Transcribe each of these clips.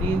3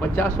50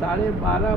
12:30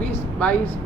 20-22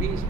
20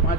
5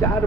4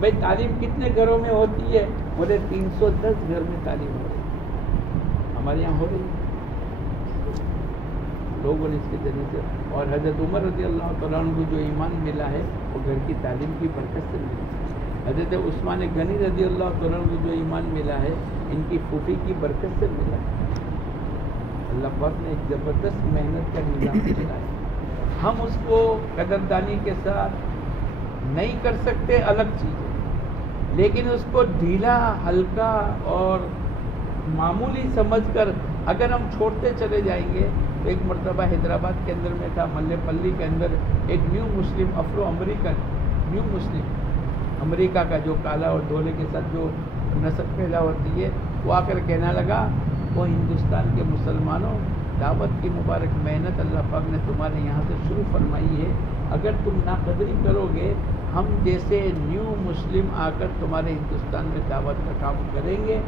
بھائی تعلیم کتنے گھروں میں ہوتی ہے؟ بولے 310 گھر میں تعلیم ہو رہی ہے، ہمارے یہاں ہو رہی ہے، لوگوں نے اس کے ذریعے سے. اور حضرت عمر رضی اللہ تعالیٰ عنہ کو جو ایمان ملا ہے وہ گھر کی تعلیم کی برکت سے ملا. حضرت عثمان غنی رضی اللہ تعالیٰ عنہ کو جو ایمان ملا ہے ان کی پھوپھی کی برکت سے ملا. اللہ پاک نے ایک زبردست محنت کا نظام چلایا. ہم اس کو قدردانی کے ساتھ نہیں کر سکتے، الگ چیز ہے، لیکن اس کو ڈھیلا ہلکا اور معمولی سمجھ کر اگر ہم چھوڑتے چلے جائیں گے. ایک مرتبہ حیدرآباد کے اندر میں تھا، ملے پلی کے اندر ایک نیو مسلم افرو امریکن، نیو مسلم امریکہ کا جو کالا اور دھولے کے ساتھ جو نسل پیدا ہوتی ہے، وہ آ کر کہنا لگا وہ ہندوستان کے مسلمانوں، دعوت کی مبارک محنت اللہ پاک نے تمہارے یہاں سے شروع فرمائی ہے، اگر تم ناقدری کرو گے ہم جیسے نیو مسلم آ کر تمہارے ہندوستان میں دعوت کا کام کریں گے.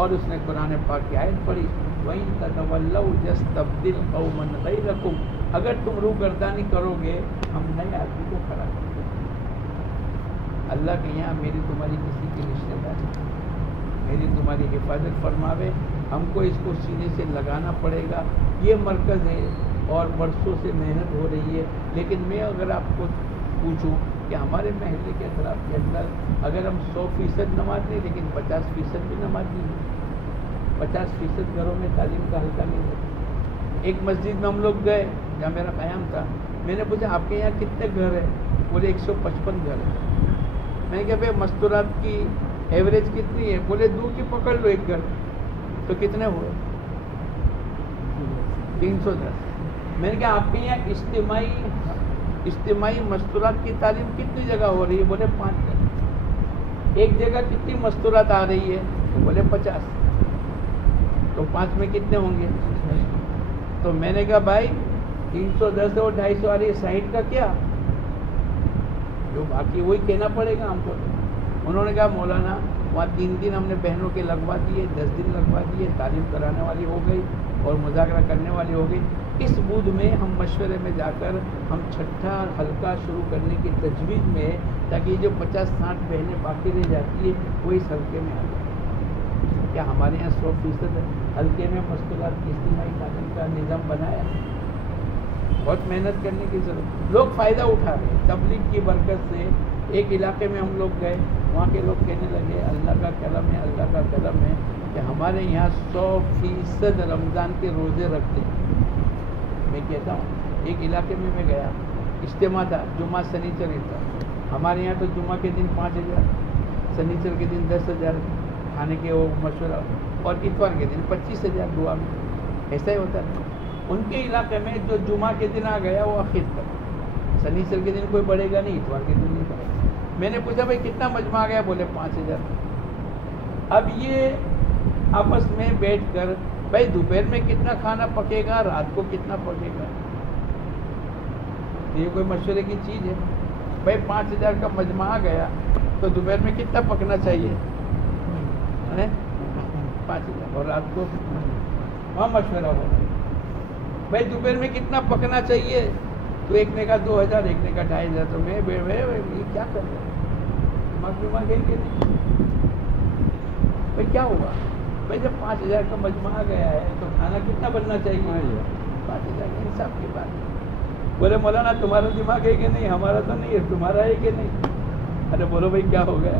اور اس نے قرآن پاک کی آیت پڑھی وَإِن تَتَوَلَّوْا يَسْتَبْدِلْ قَوْمًا غَيْرَكُمْ، اگر تم روگردانی کرو گے ہم نئے آدمی کو کھڑا کریں گے. اللہ کے یہاں میری تمہاری کسی کی رشتہ داری، میری تمہاری حفاظت فرماوے. ہم کو اس کو سینے سے لگانا پڑے گا. یہ مرکز ہے اور برسوں سے محنت ہو رہی ہے. لیکن میں اگر آپ کو پوچھوں کہ ہمارے محلے کے اطراف کے اندر اگر ہم 100% نماز نہیں لیکن 50% بھی نماز نہیں ہے، 50% گھروں میں تعلیم کا حلقہ نہیں ہے. ایک مسجد میں ہم لوگ گئے جہاں میرا قیام تھا، میں نے پوچھا آپ کے یہاں کتنے گھر ہیں؟ بولے 155 گھر ہیں. میں نے کہا بھائی مستورات کی ایوریج کتنی ہے؟ بولے 2 کی پکڑ لو ایک گھر تو کتنے ہوئے؟ 310. میں نے کہا آپ کے یہاں اجتماعی مستورات کی تعلیم کتنی جگہ ہو رہی ہے؟ بولے 5 جگہ. ایک جگہ کتنی مستورات آ رہی ہے؟ تو بولے 50. تو 5 میں کتنے ہوں گے؟ تو میں نے کہا بھائی 310 اور 250 آ رہی ہے، 60 کا کیا؟ جو باقی وہی کہنا پڑے گا ہم کو. انہوں نے کہا مولانا وہاں 3 دن ہم نے بہنوں کے لگوا دیے، 10 دن لگوا دیے، تعلیم کرانے والی ہو گئی اور مذاکرہ کرنے والی ہو گئی. اس بدھ میں ہم مشورے میں جا کر ہم چھٹا حلقہ شروع کرنے کی تجویز میں ہے تاکہ یہ جو 50-60 بہنیں باقی رہ جاتی ہے وہ اس حلقے میں آ جائیں. کیا ہمارے یہاں 100% حلقے میں مستورات کی اجتماعی تعلیم کا نظام بنایا؟ بہت محنت کرنے کی ضرورت. لوگ فائدہ اٹھا رہے ہیں تبلیغ کی برکت سے. ایک علاقے میں ہم لوگ گئے، وہاں کے لوگ کہنے لگے اللہ کا کرم ہے، اللہ کا کرم ہے کہ ہمارے یہاں 100% رمضان کے روزے رکھتے ہیں. میں کہتا ہوں ایک علاقے میں گیا، اجتماع تھا، جمعہ سنیچر تھا. ہمارے یہاں تو جمعہ کے دن 5000، سنیچر کے دن 10,000 کھانے کے وہ مشورہ، اور اتوار کے دن 25,000 دعا میں. ایسا ہی ہوتا ہے. ان کے علاقے میں جو جمعہ کے دن آ گیا وہ آخر تک، سنیچر کے دن کوئی بڑھے گا نہیں، اتوار کے دن نہیں بڑھے گا. میں نے پوچھا بھائی کتنا مجمع آ گیا؟ بولے 5,000. اب یہ آپس میں بیٹھ کر بھائی دوپہر میں کتنا کھانا پکے گا، رات کو کتنا پکے گا، یہ کوئی مشورے کی چیز ہے؟ بھائی 5,000 کا مجمع آ گیا تو دوپہر میں کتنا پکنا چاہیے؟ 5,000. اور رات کو وہاں مشورہ ہو رہا ہے بھائی دوپہر میں کتنا پکنا چاہیے. تو ایک نے کہا 2,000، ایک نے کہا 2,500. تو میں یہ کیا کر رہے ہیں؟ مجمع گئی کہ نہیں؟ بھائی کیا ہوگا؟ بھائی جب 5,000 کا مجمع آ گیا ہے تو کھانا کتنا بننا چاہیے؟ 5,000. انصاف کی بات ہے. بولے مولانا تمہارا دماغ ہے کہ نہیں؟ ہمارا تو نہیں ہے. تمہارا ہے کہ نہیں؟ ارے بولو بھائی کیا ہو گیا؟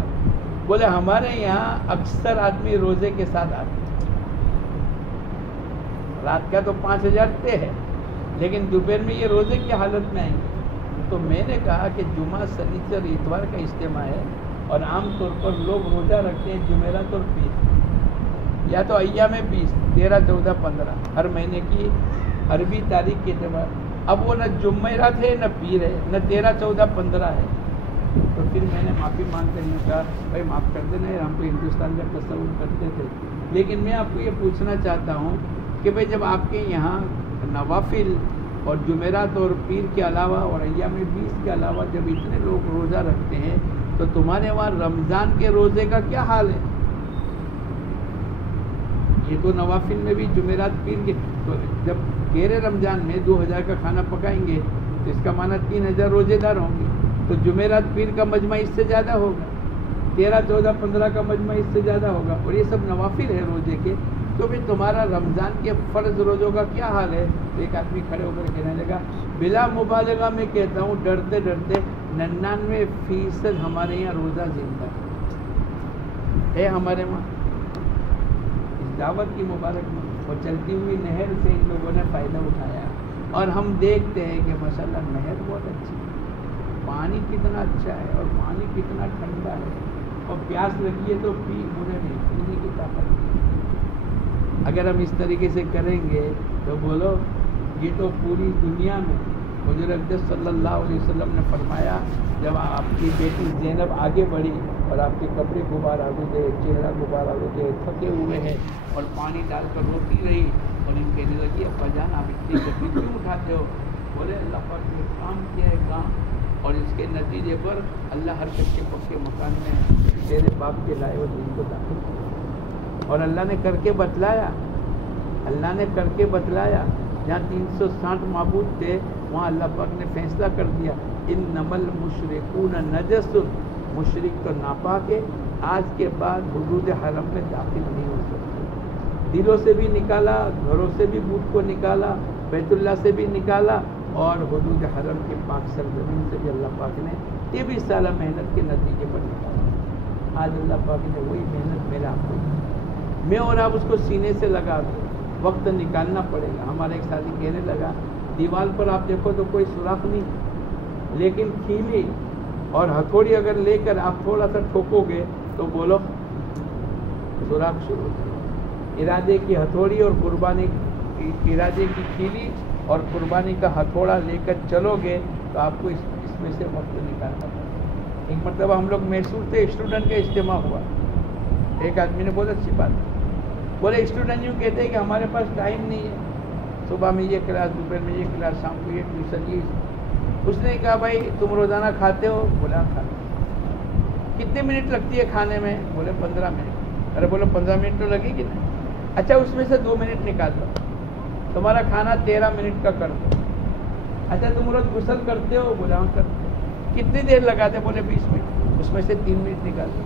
بولے ہمارے یہاں اکثر آدمی روزے کے ساتھ آتے ہیں. رات کا تو 5,000 طے ہے لیکن دوپہر میں یہ روزے کی حالت میں آئیں گے. تو میں نے کہا کہ جمعہ سنیچر اتوار کا اجتماع ہے اور عام طور پر لوگ روزہ رکھتے ہیں جمعرات اور پیر، یا تو ایام 20، 13، 14، 15 ہر مہینے کی عربی تاریخ کے اعتبار. اب وہ نہ جمعرات ہے نہ پیر ہے، نہ 13، 14، 15 ہے. تو پھر میں نے معافی مانگ کر کہا بھائی معاف کر دینا، ہم تو ہندوستان کا تصور کرتے تھے. لیکن میں آپ کو یہ پوچھنا چاہتا ہوں کہ بھائی جب آپ کے یہاں نوافل اور جمعرات اور پیر کے علاوہ اور ایام 20 کے علاوہ جب اتنے لوگ روزہ رکھتے ہیں تو تمہارے وہاں رمضان کے روزے کا کیا حال ہے؟ یہ تو نوافل میں بھی جمعرات پیر کے، تو جب گہرے رمضان میں 2,000 کا کھانا پکائیں گے تو اس کا معنی 3,000 روزے دار ہوں گے. تو جمعرات پیر کا مجمع اس سے زیادہ ہوگا. 13, 14, 15 کا مجمع اس سے زیادہ ہوگا، اور یہ سب نوافل ہے روزے کے. تو پھر تمہارا رمضان کے فرض روزوں کا کیا حال ہے؟ ایک آدمی کھڑے ہو کر کہنے لگا بلا مبالغہ میں کہتا ہوں ڈرتے ڈرتے 99% ہمارے یہاں روزہ زندہ ہے ہمارے وہاں اس دعوت کی مبارک میں، اور چلتی ہوئی نہر سے ان لوگوں نے فائدہ اٹھایا. اور ہم دیکھتے ہیں کہ ماشاءاللہ نہر بہت اچھی ہے، پانی کتنا اچھا ہے اور پانی کتنا ٹھنڈا ہے، اور پیاس لگی ہے تو پی، انہیں نہیں پینے کی طاقت نہیں. اگر ہم اس طریقے سے کریں گے تو بولو یہ تو پوری دنیا میں حضور اقدس صلی اللہ علیہ وسلم نے فرمایا جب آپ کی بیٹی زینب آگے بڑھی اور آپ کے کپڑے غبار آلودے، چہرہ غبار آلودے، تھکے ہوئے ہیں، اور پانی ڈال کر روتی رہی اور ان کہنے لگی ابا جان آپ اتنی کپڑے کیوں اٹھاتے ہو؟ بولے اللہ پاک نے کام کیا ہے کام، اور اس کے نتیجے پر اللہ ہر کچے پکے مکان میں تیرے باپ کے لائے اور دین کو داخل کیا. اور اللہ نے کر کے بتلایا، اللہ نے کر کے بتلایا. جہاں 360 معبود تھے وہاں اللہ پاک نے فیصلہ کر دیا انما المشرکون نجس، مشرک تو ناپاک ہے، آج کے بعد حدود حرم میں داخل نہیں ہو سکتے. دلوں سے بھی نکالا، گھروں سے بھی بت کو نکالا، بیت اللہ سے بھی نکالا، اور حدود حرم کے پاک سرزمین سے بھی اللہ پاک نے 23 سالہ محنت کے نتیجے پر نکالا. آج اللہ پاک نے وہی محنت میرے آپ کو، میں اور آپ اس کو سینے سے لگا دو، وقت نکالنا پڑے گا. ہمارا ایک ساتھی کہنے لگا دیوار پر آپ دیکھو تو کوئی سوراخ نہیں، لیکن کھیلی اور ہتھوڑی اگر لے کر آپ تھوڑا سا ٹھوکو گے تو بولو سوراخ شروع ہو. ارادے کی ہتھوڑی اور قربانی، ارادے کی کھیلی اور قربانی کا ہتھوڑا لے کر چلو گے تو آپ کو اس میں سے وقت نکالنا پڑے گا. ایک مرتبہ ہم لوگ محسوس تھے، اسٹوڈنٹ کا اجتماع ہوا. ایک آدمی نے بہت اچھی بات بولے اسٹوڈنٹ یوں کہتے ہیں کہ ہمارے پاس ٹائم نہیں ہے، صبح میں یہ کلاس، دوپہر میں یہ کلاس، شام کو یہ ٹیوشن. یہ اس نے کہا بھائی تم روزانہ کھاتے ہو؟ بولا کھاتے. کتنے منٹ لگتی ہے کھانے میں؟ بولے 15 منٹ. ارے بولو 15 منٹ تو لگے گی نا. اچھا اس میں سے 2 منٹ نکال دو، تمہارا کھانا 13 منٹ کا کر دو. اچھا تم روز غسل کرتے ہو؟ بولا ہاں کرتے. کتنی دیر لگاتے؟ بولے 20 منٹ. اس میں سے 3 منٹ نکال دو.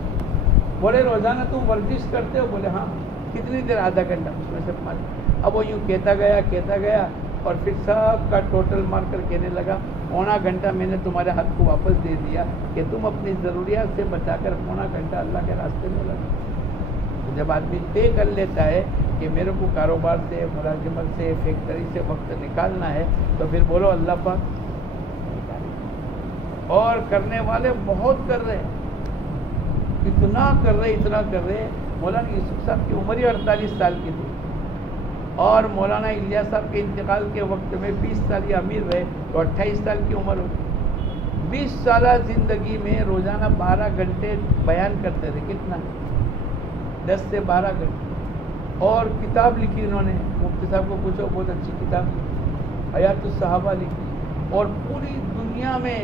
بولے روزانہ تم ورزش کرتے ہو؟ بولے ہاں. کتنی دیر؟ آدھا گھنٹہ. اس میں سے 5. اب وہ یوں کہتا گیا اور پھر سب کا ٹوٹل مار کر کہنے لگا 1.25 گھنٹہ میں نے تمہارے ہاتھ کو واپس دے دیا کہ تم اپنی ضروریات سے بچا کر 1.25 گھنٹہ اللہ کے راستے میں لگا. جب آدمی طے کر لیتا ہے کہ میرے کو کاروبار سے، ملازمت سے، فیکٹری سے وقت نکالنا ہے تو پھر بولو اللہ پاک نکالے. اور کرنے والے بہت کر رہے ہیں، اتنا کر رہے. مولانا یوسف صاحب کی عمر ہی 48 سال کی تھی، اور مولانا الیاس صاحب کے انتقال کے وقت میں 20 سال یہ امیر رہے تو 28 سال کی عمر ہوگی. 20 سالہ زندگی میں روزانہ 12 گھنٹے بیان کرتے تھے. کتنا؟ 10 سے 12 گھنٹے. اور کتاب لکھی انہوں نے، مفتی صاحب کو پوچھو، بہت اچھی کتاب لکھی، حیات الصحابہ لکھی. اور پوری دنیا میں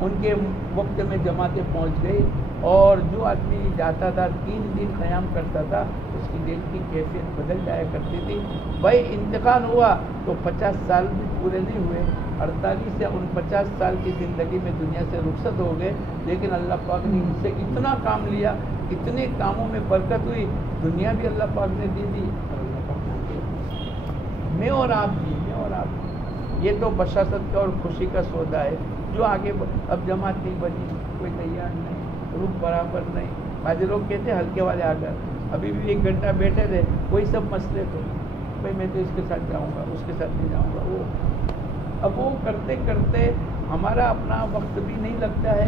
ان کے وقت میں جماعتیں پہنچ گئی، اور جو آدمی جاتا تھا 3 دن قیام کرتا تھا اس کی دل کی کیفیت بدل جایا کرتی تھی. بھائی انتقال ہوا تو 50 سال بھی پورے نہیں ہوئے، 48 یا 49 سال کی زندگی میں دنیا سے رخصت ہو گئے. لیکن اللہ پاک نے ان سے اتنا کام لیا، اتنے کاموں میں برکت ہوئی، دنیا بھی اللہ پاک نے دی اور اللہ پاک نے میں اور آپ بھی. یہ تو بشاشت کا اور خوشی کا سودا ہے جو آگے اب جماعت نہیں بنی، کوئی تیار نہیں، روح برابر نہیں. بعض لوگ کہتے ہیں ہلکے والے آ کر ابھی بھی 1 گھنٹہ بیٹھے تھے، وہی سب مسئلے تھے، بھائی میں تو اس کے ساتھ جاؤں گا، اس کے ساتھ نہیں جاؤں گا. اب وہ کرتے کرتے ہمارا اپنا وقت بھی نہیں لگتا ہے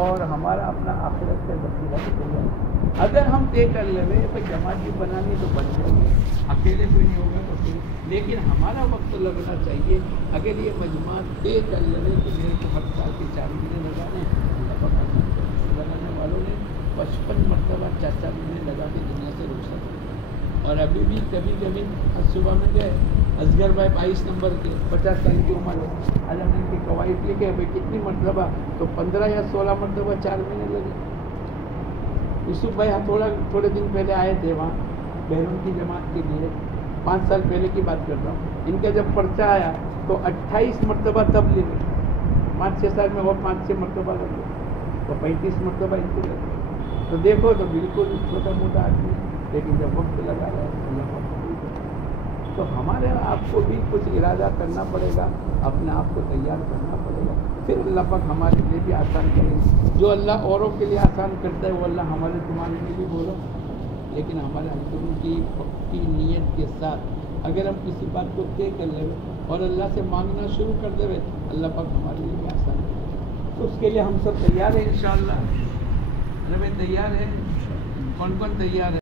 اور ہمارا اپنا آخرت سے ذخیرہ بھی تیار ہے. اگر ہم طے کر لیں بھائی جماعت بھی بنانی تو بن جائے گی، اکیلے کوئی نہیں ہوگا تو پھر، لیکن ہمارا وقت لگنا چاہیے. اگر یہ مجموعہ طے کر لیں کہ میرے کو ہر سال کے 4 مہینے لگانے ہیں، لگانے والوں نے 55 مرتبہ 4 مہینے لگا کے دنیا سے رخصت ہوئے. اور ابھی بھی کبھی کبھی صبح میں گئے اصغر بھائی 22 نمبر کے 50 سال کی عمر ہے، آج ہم ان کی قواعد لے کے بھائی کتنی مرتبہ، تو 15 یا 16 مرتبہ 4 مہینے لگے. یوسف بھائی تھوڑے دن پہلے آئے تھے وہاں بہنوں کی جماعت کے لیے، 5 سال پہلے کی بات کر رہا ہوں. ان کا جب پرچہ آیا تو 28 مرتبہ تب لے گئے، 5-6 سال میں وہ 5-6 مرتبہ لگے تو 35 مرتبہ ان کو لگے. تو دیکھو تو بالکل چھوٹا موٹا آدمی، لیکن جب وقت لگا ہے اللہ پاک قبول کرتا ہے۔ تو ہمارے آپ کو بھی کچھ ارادہ کرنا پڑے گا، اپنے آپ کو تیار کرنا پڑے گا، پھر اللہ پاک ہمارے لیے بھی آسان کرے گا۔ جو اللہ اوروں کے لیے آسان کرتا ہے وہ اللہ ہمارے تمہارے لیے بھی بولو، لیکن ہمارے اندروں کی پکی نیت کے ساتھ اگر ہم کسی بات کو طے کر لیں اور اللہ سے مانگنا شروع کر دے اللہ پاک ہمارے لیے بھی آسان کرے گا۔ تو اس کے لیے ہم سب تیار ہیں انشاءاللہ۔ رب تیار ہیں؟ کون کون تیار ہے؟